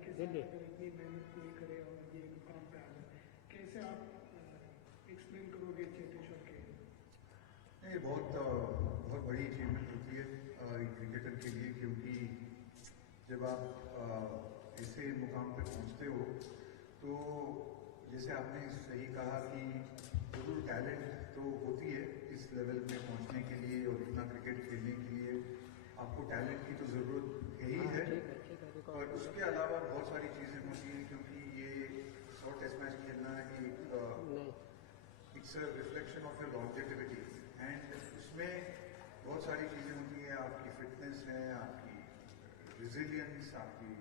दिल्ली इतनी मेहनत पूरी करे और ये मुकाम पे आ जाए, कैसे आप एक्सप्लेन करोगे चेतेश्वर के? ये बहुत बड़ी अचीवमेंट होती है एक क्रिकेटर के लिए, क्योंकि जब आप ऐसे मुकाम पे पहुंचते हो तो जैसे आपने सही कहा कि जरूर टैलेंट तो होती है इस लेवल पे पहुंचने के लिए और इतना क्रिकेट खेलने के लिए आपको टैलेंट की तो ज़रूरत है ही है, और उसके अलावा बहुत सारी चीज़ें होती हैं, क्योंकि ये 100 टेस्ट मैच खेलना it's a reflection of your longevity, and उसमें बहुत सारी चीज़ें होती हैं, आपकी फिटनेस है, आपकी रेजिलियंस, आपकी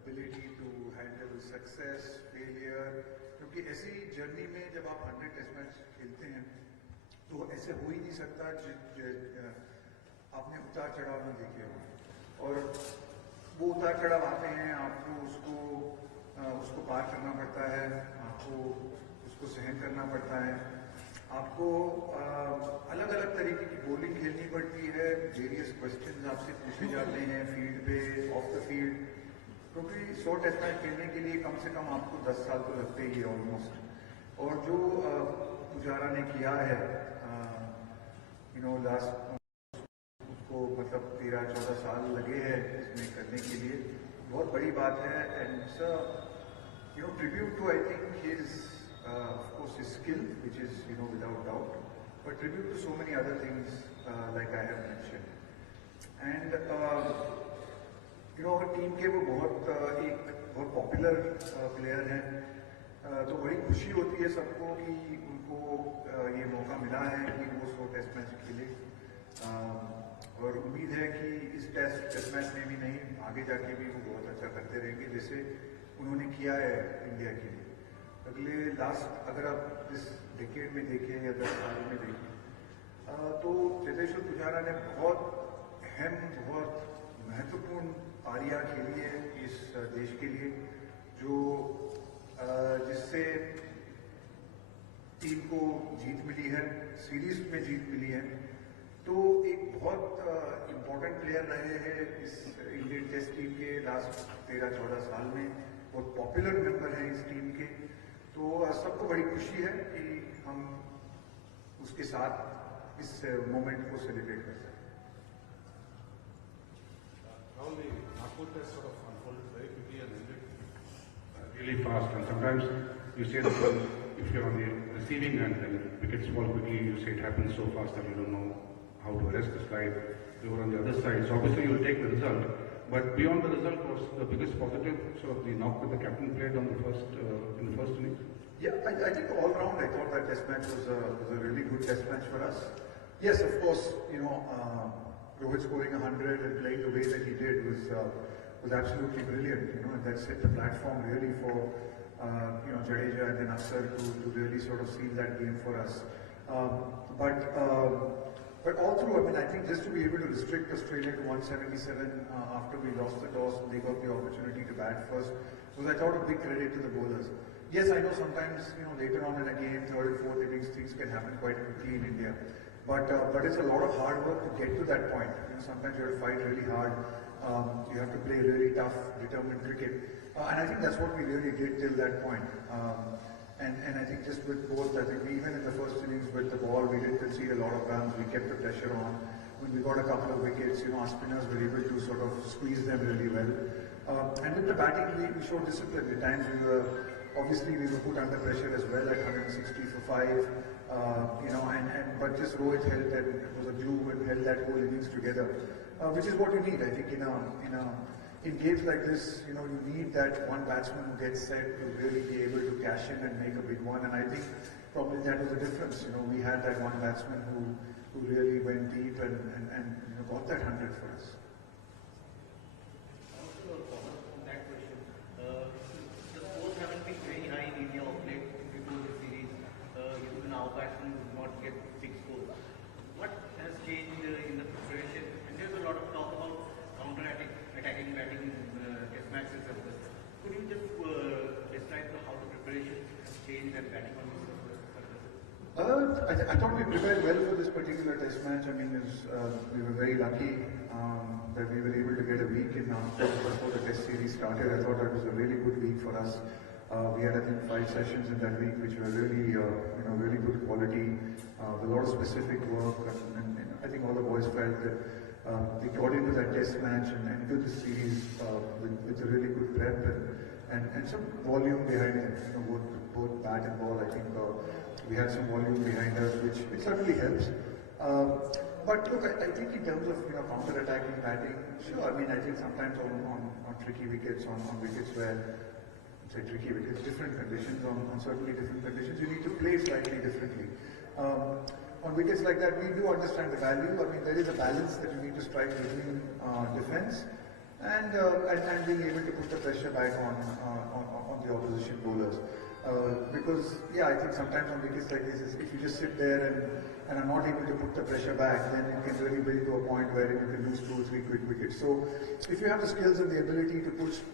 ability to handle success, failure, क्योंकि ऐसी जर्नी में जब आप 100 टेस्ट मैच खेलते हैं तो ऐसे हो ही नहीं सकता आपने उतार चढ़ाव नहीं देखे हो, और वो उतार चढ़ाव आते हैं, आपको उसको पार करना पड़ता है, आपको उसको सहन करना पड़ता है, आपको अलग अलग तरीके की बॉलिंग खेलनी पड़ती है, वेरियस क्वेश्चंस आपसे पूछे जाते हैं फील्ड पे, ऑफ द फील्ड, क्योंकि 100 टेस्ट मैच खेलने के लिए कम से कम आपको 10 साल तो लगते ही है ऑलमोस्ट, और जो पुजारा ने किया है लास्ट को मतलब 13-14 साल लगे हैं इसमें करने के लिए, बहुत बड़ी बात है, and tribute to I think his of course his skill, which is without doubt, but tribute to so many other things like I have mentioned, and team के वो बहुत पॉपुलर प्लेयर हैं, तो बड़ी खुशी होती है सबको कि उनको ये मौका मिला है कि वो 100 टेस्ट मैच खेले, और उम्मीद है कि इस टेस्ट मैच में भी नहीं, आगे जाके भी वो बहुत अच्छा करते रहेंगे जैसे उन्होंने किया है इंडिया के लिए। अगले अगर आप इस डिकेड में देखें या 10 साल में देखें तो चेतेश्वर पुजारा ने बहुत महत्वपूर्ण पारियां खेली है इस देश के लिए, जो जिससे टीम को जीत मिली है, सीरीज में जीत मिली है, तो एक बहुत इम्पोर्टेंट प्लेयर रहे हैं इस इंडियन टेस्ट टीम के लास्ट 13-14 साल में, बहुत पॉपुलर मेंबर हैं इस टीम के, तो सबको बड़ी खुशी है कि हम उसके साथ इस मोमेंट को सेलिब्रेट कर सकते हैं। Rahul, the Nagpur test sort of unfolded very quickly and ended really fast, and sometimes you say that if you're on the receiving end and wickets fall quickly, you say it happens so fast that you don't know how to arrest the slide. You were on the other side, so obviously you'll take the result. But beyond the result, was the biggest positive sort of the knock that the captain played on the in the first innings? Yeah, I think all round I thought that test match was a really good test match for us. Yes, of course, Rohit scoring 100 and playing the way that he did was absolutely brilliant. And that set the platform really for Jadeja and then Akshar to really sort of seal that game for us. But all through, I think just to be able to restrict Australia to 177 after we lost the toss, they got the opportunity to bat first. So I thought a big credit to the bowlers. Yes, I know sometimes, later on in a game, third and fourth innings, things can happen quite quickly in India. But it's a lot of hard work to get to that point. Sometimes you have to fight really hard. You have to play really tough, determined cricket. And I think that's what we really did till that point. And I think just with both, I think even in the first innings with the ball, we did concede a lot of runs. We kept the pressure on. When we got a couple of wickets, our spinners were able to sort of squeeze them really well. And with the batting, we showed discipline. At times we were put under pressure as well at 160 for 5. But just Rohit held that, it was a glue and held that whole innings together, which is what you need, I think, in games like this. You need that one batsman who gets set to really be able to cash in and make a big one, and I think probably that was the difference. We had that one batsman who really went deep and got that 100 for us. I thought we prepared well for this particular test match. We were very lucky. that we were able to get a week in before the test series started. I thought that was a really good week for us. We had, I think, 5 sessions in that week, which were really, really good quality, with a lot of specific work, and I think all the boys felt that they got into that test match and into the series with a really good prep and some volume behind it, both bat and ball. I think we had some volume behind us, which certainly helps. But look, I think in terms of counter-attacking batting, sure. I mean, I think sometimes on tricky wickets, on wickets where, say tricky wickets, different conditions, on certainly different conditions, you need to play slightly differently. On wickets like that, we do understand the value. I mean, there is a balance that you need to strike between defense and being able to put the pressure back on the opposition bowlers. Because, yeah, I think sometimes on wickets like this, if you just sit there and are not able to put the pressure back, then it can really build to a point where you can lose 2 or 3 quick wickets. So, if you have the skills and the ability to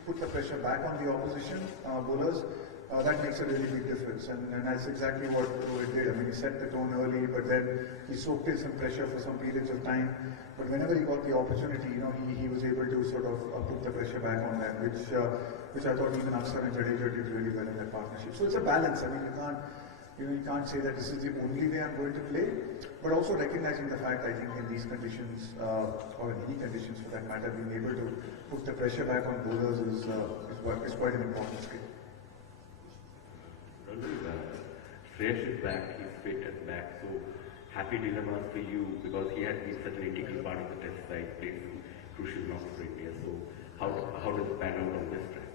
put the pressure back on the opposition bowlers, that makes a really big difference, and that's exactly what Dravid did. I mean, he set the tone early, but then he soaked in some pressure for some periods of time. But whenever he got the opportunity, he was able to sort of put the pressure back on them, which I thought even Akshar and Jadeja did really well in that partnership. So it's a balance. I mean, you can't say that this is the only way I'm going to play, but also recognizing the fact, I think, in these conditions, or in any conditions for that matter, being able to put the pressure back on bowlers is quite an important skill. Fresh is back, he's fit and back, so happy dilemmas for you because he has been such an integral part of the test side, played some crucial knocks for India. So how does it pan out on this track?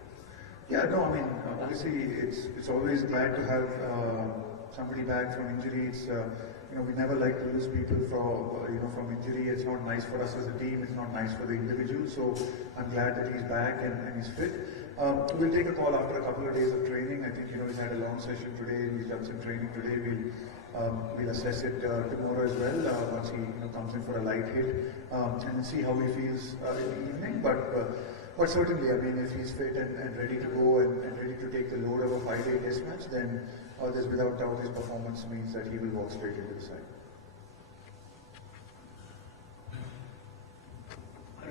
Yeah, no, I mean, obviously it's always glad to have somebody back from injury. It's we never like to lose people from injury. It's not nice for us as a team. It's not nice for the individual. So I'm glad that he's back and he's fit. We'll take a call after a couple of days of training. I think he's had a long session today. He's done some training today. We'll assess it tomorrow as well once he comes in for a light hit and see how he feels in the evening. But certainly, I mean, if he's fit and ready to go and ready to take the load of a 5-day test match, then there's without doubt his performance means that he will walk straight into the side.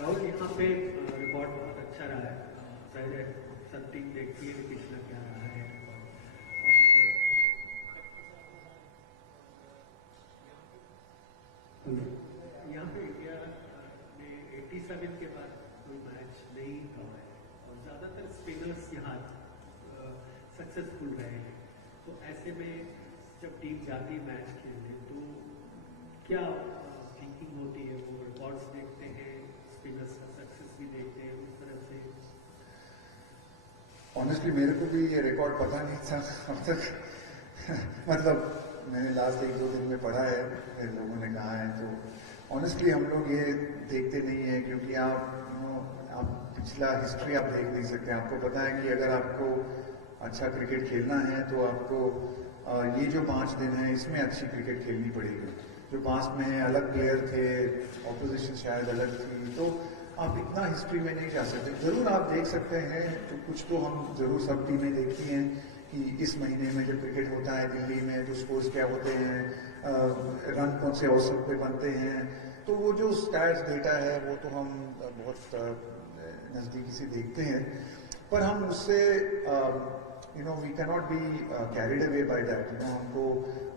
Rahul, यहाँ पे record बहुत अच्छा रहा है। जाहिर है सब team देखती है कि पिछला क्या रहा है और यहाँ पे इंडिया ने 87 के बाद कोई मैच नहीं हुआ है और ज़्यादातर स्पिनर्स यहाँ सक्सेसफुल रहे हैं। तो ऐसे में जब टीम जाती मैच खेलने तो क्या थिंकिंग होती है? वो रिकॉर्ड्स देखते हैं, स्पिनर्स का सक्सेस भी देखते हैं, उस तरह से? ऑनेस्टली मेरे को भी ये रिकॉर्ड पता नहीं था अब तक मतलब मैंने लास्ट 1-2 दिन में पढ़ा है, लोगों ने कहा है, तो ऑनेस्टली हम लोग ये देखते नहीं है क्योंकि आप पिछला हिस्ट्री आप देख नहीं सकते। आपको पता है कि अगर आपको अच्छा क्रिकेट खेलना है तो आपको ये जो 5 दिन है इसमें अच्छी क्रिकेट खेलनी पड़ेगी। जो पास्ट में अलग प्लेयर थे, ऑपोजिशन शायद अलग थी, तो आप इतना हिस्ट्री में नहीं जा सकते। जरूर आप देख सकते हैं, तो कुछ तो हम जरूर सब टीमें देखती हैं कि इस महीने में जब क्रिकेट होता है दिल्ली में तो स्कोर्स क्या होते हैं, रन कौन से औसत पे बनते हैं, तो वो जो स्टैट्स डेटा है वो तो हम बहुत नज़दीकी से देखते हैं, पर हम उससे we cannot be carried away by that.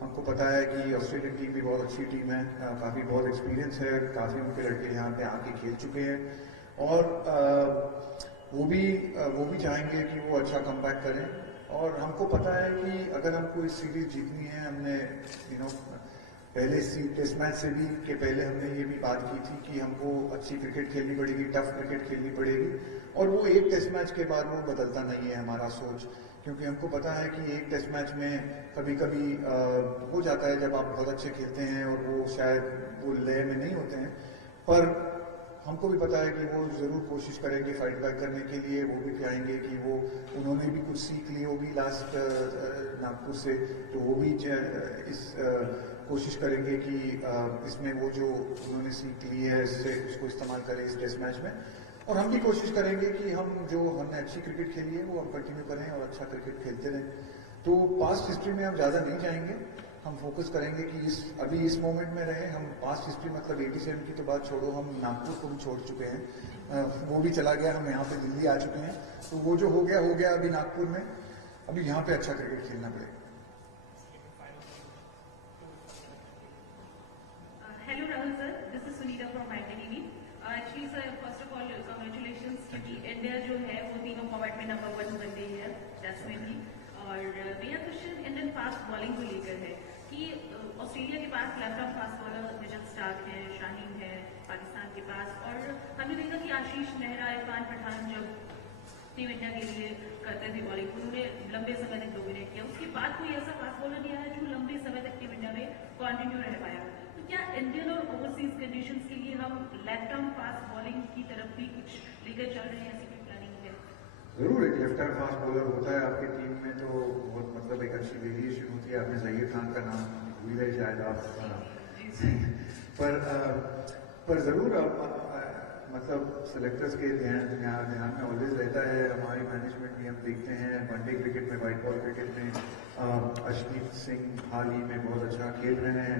हमको पता है कि ऑस्ट्रेलियन टीम भी बहुत अच्छी टीम है, काफ़ी बहुत एक्सपीरियंस है, काफ़ी उनके लड़के यहाँ पे आके खेल चुके हैं और वो भी चाहेंगे कि वो अच्छा कमबैक करें। और हमको पता है कि अगर हमको इस सीरीज जीतनी है, हमने पहले टेस्ट मैच से भी के पहले हमने ये भी बात की थी कि हमको अच्छी क्रिकेट खेलनी पड़ेगी, टफ क्रिकेट खेलनी पड़ेगी, और वो एक टेस्ट मैच के बाद वो बदलता नहीं है हमारा सोच, क्योंकि हमको पता है कि एक टेस्ट मैच में कभी कभी हो जाता है जब आप बहुत अच्छे खेलते हैं और वो शायद वो लय में नहीं होते हैं, पर हमको भी पता है कि वो ज़रूर कोशिश करेंगे फाइट बैक करने के लिए। वो भी चाहेंगे कि उन्होंने भी कुछ सीख ली होगी लास्ट नागपुर से, तो वो भी इस कोशिश करेंगे कि इसमें वो जो उन्होंने सीख ली है इससे उसको इस्तेमाल करें इस टेस्ट मैच में। और हम भी कोशिश करेंगे कि हमने अच्छी क्रिकेट खेली है वो हम कंटिन्यू करें और अच्छा क्रिकेट खेलते रहें। तो पास्ट हिस्ट्री में हम ज़्यादा नहीं जाएंगे, हम फोकस करेंगे कि अभी इस मोमेंट में रहे। हम पास्ट हिस्ट्री मतलब 87 की तो बात छोड़ो, हम नागपुर को भी छोड़ चुके हैं, वो भी चला गया, हम यहाँ पे दिल्ली आ चुके हैं। तो वो जो हो गया अभी नागपुर में, अभी यहाँ पे अच्छा क्रिकेट खेलना पड़ेगा। Hello Rahul sir, this is Sunita from ITV. Actually sir, first of all congratulations कि इंडिया जो है वो तीनों फॉर्मेट में नंबर 1 बन गई है डेफिनेटली। और मेरा क्वेश्चन इंडियन फास्ट बॉलिंग को लेकर है कि ऑस्ट्रेलिया के पास left arm fast bowler Mitchell Starc है, शाहीन है पाकिस्तान के पास, और हमने देखा कि आशीष नेहरा, इरफान पठान जब टीम इंडिया के लिए करते थे बॉलिंग, उन्होंने लंबे समय तक डोमिनेट किया। उसके बाद कोई ऐसा फास्ट बॉलर नहीं आया जो लंबे समय तक टीम इंडिया में कंटिन्यू रह पाया। तो क्या इंडियन और ओवरसीज कंडीशंस के लिए हम लेफ्ट आर्म फास्ट बॉलिंग की तरफ भी कुछ लेकर चल रहे हैं, ऐसी कोई प्लानिंग है? जरूर एक लेफ्ट आर्म फास्ट बॉलर होता है आपकी टीम में तो बहुत मतलब एक अच्छी वेरिएशन होती है। आपने ज़हीर खान का नाम भूल गए शायद आप, पर ज़रूर मतलब सेलेक्टर्स के ध्यान में ऑलवेज रहता है। हमारी मैनेजमेंट भी हम देखते हैं वनडे क्रिकेट में, वाइट बॉल क्रिकेट में अर्शदीप सिंह हाल ही में बहुत अच्छा खेल रहे हैं,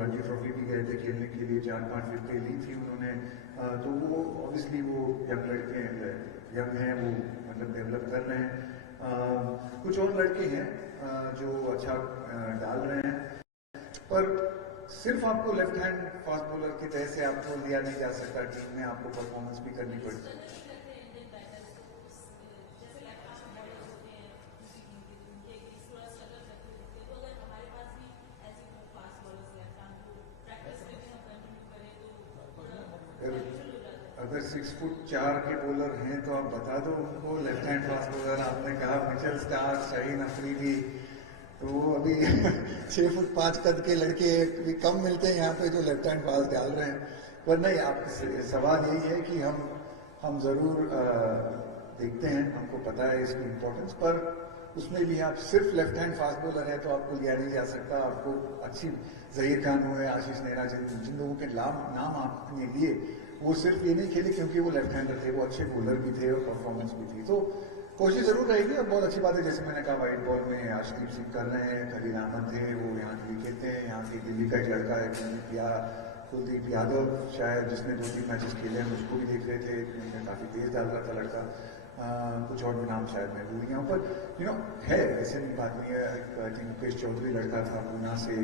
रणजी ट्रॉफी भी गए थे खेलने के लिए, 4-5 विकेटें ली थी उन्होंने। तो वो ऑब्वियसली वो यंग लड़के यंग हैं, वो मतलब डेवलप कर रहे हैं। कुछ और लड़के हैं जो अच्छा डाल रहे हैं, पर सिर्फ आपको लेफ्ट हैंड फास्ट बॉलर की तरह से आपको लिया नहीं जा सकता टीम में, आपको परफॉर्मेंस भी करनी पड़ती है। अगर 6 फुट 4 के बॉलर हैं तो आप बता दो उनको लेफ्ट हैंड फास्ट बॉलर। आपने कहा मिचेल स्टार्क, शाहीन अफरीदी, तो अभी 6 फुट 5 कद के लड़के भी कम मिलते हैं यहाँ पे जो लेफ्ट हैंड फास्ट डाल रहे हैं। पर नहीं, आप सवाल यही है कि हम जरूर देखते हैं, हमको पता है इसकी इम्पोर्टेंस, पर उसमें भी आप सिर्फ लेफ्ट हैंड फास्ट बॉलर है तो आपको लिया नहीं जा सकता। आपको अच्छी ज़हीर खान हुए, आशीष नेहरा, जिन लोगों के नाम आपने लिए, वो सिर्फ ये नहीं खेले क्योंकि वो लेफ्ट हैंडर थे, वो अच्छे बॉलर भी थे और परफॉर्मेंस भी थी। तो कोशिश जरूर रहेगी। अब बहुत अच्छी बात है, जैसे मैंने कहा वाइट बॉल में आशदीप सिंह कर रहे हैं, खलील अहमद थे, वो यहाँ के लिए खेलते हैं। यहाँ के दिल्ली का एक लड़का है कुलदीप यादव, शायद जिसने 2-3 मैचेस खेले हैं, उसको भी देख रहे थे, काफ़ी तेज डाल रहा था लड़का। कुछ और भी नाम शायद मैं भूल गया हूँ, पर है, ऐसे नहीं बात नहीं है। आई थिंक मुकेश चौधरी लड़का था पूना से,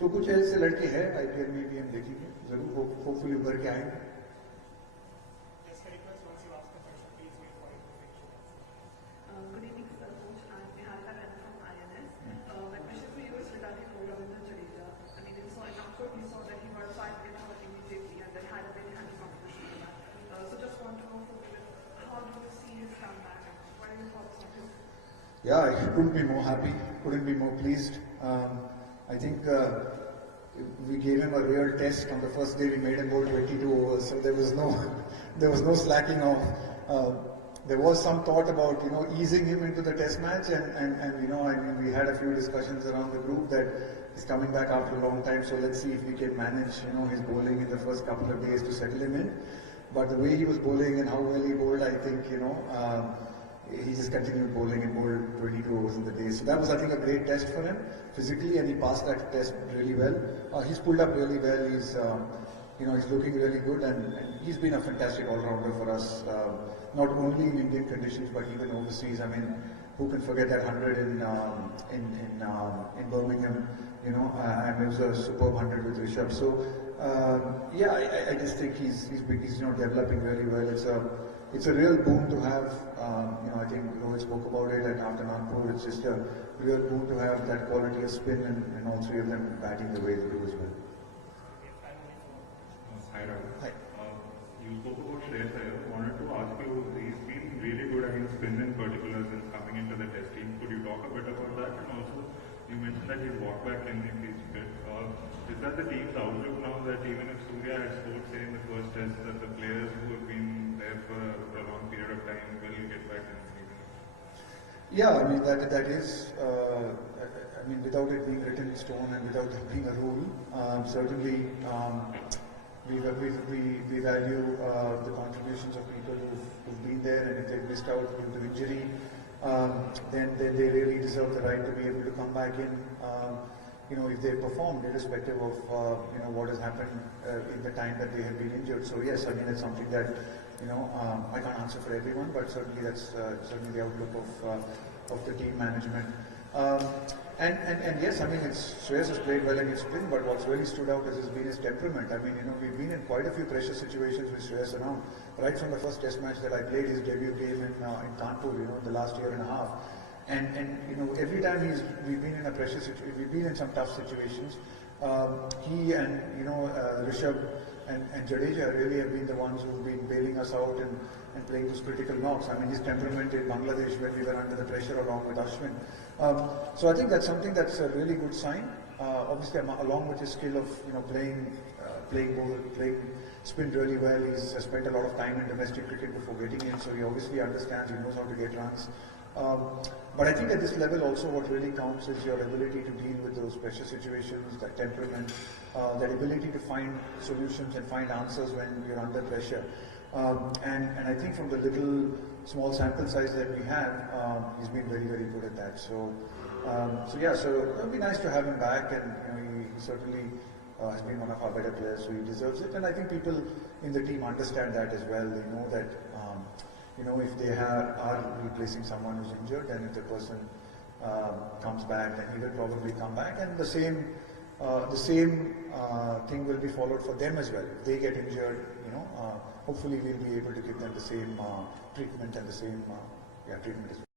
तो कुछ ऐसे लड़के हैं IPL में भी हम देखेंगे जरूर, होपफुली उभर के आएंगे। Good evening, sir. Coach, I'm Niharika Ran from INS. My question for you is regarding Rahul Dravid. I mean, we saw that he got a 5 wicket out immediately and then had a very handy competition for that. So just want to know from you, how do you see his comeback and what are your thoughts on him? Yeah, I couldn't be more happy, couldn't be more pleased. I think we gave him a real test. On the first day we made him bowl 22 overs, so there was no slacking off. There was some thought about easing him into the test match, and I mean we had a few discussions around the group that he's coming back after a long time, so let's see if we can manage his bowling in the first couple of days to settle him in. But the way he was bowling and how well he bowled, I think he just continued bowling and bowled 22 overs in the day. So that was, I think, a great test for him physically, and he passed that test really well. He's pulled up really well. He's looking really good, and he's been a fantastic all-rounder for us. Not only in Indian conditions, but even overseas. I mean, who can forget that 100 in Birmingham? And it was a superb 100 with Rishabh. So yeah, I just think he's developing really well. It's a real boon to have. I think Rohit spoke about it, and after Nagpur, it's just a real boon to have that quality of spin and all three of them batting the way they do as well. Hi, Rahul. Hi. You spoke about Shreyas Iyer. I wanted to ask you, he's been really good against spin in particular since coming into the test team. Could you talk a bit about that? And also, you mentioned that he'll walk back in if he's fit. Is that the team's outlook now, that even if Surya had scored, say, in the first test, that the players who have been there for a long period of time will get back in the season? Yeah, I mean, that is, I mean, without it being written in stone and without it being a rule, certainly we value the contributions of people who've been there, and if they've missed out due to injury, then they really deserve the right to be able to come back in. if they performed, irrespective of what has happened in the time that they have been injured. So yes, I mean it's something that I can't answer for everyone, but certainly that's certainly the outlook of the team management. And yes, I mean Shreyas has played well in his spin, but what's really stood out has been his temperament. I mean we've been in quite a few pressure situations with Shreyas around. Right from the first Test match that I played, his debut game in Kanpur, the last year and a half. And every time we've been in a pressure situation, we've been in some tough situations. He and Rishabh and Jadeja really have been the ones who've been bailing us out and playing those critical knocks. I mean his temperament in Bangladesh when we were under the pressure along with Ashwin. So I think that's something that's a really good sign. Obviously along with his skill of playing spin really well. He's spent a lot of time in domestic cricket before getting in, so he obviously understands, he knows how to get runs. But I think at this level also what really counts is your ability to deal with those pressure situations, that temperament, that ability to find solutions and find answers when you're under pressure. And I think from the small sample size that we have, he's been very, very good at that. So it would be nice to have him back, and he certainly has been one of our better players, so he deserves it. And I think people in the team understand that as well. They know that if they are replacing someone who's injured, then if the person comes back, then he will probably come back, and the same thing will be followed for them as well. If they get injured, hopefully we'll be able to give them the same treatment and the same treatment as well.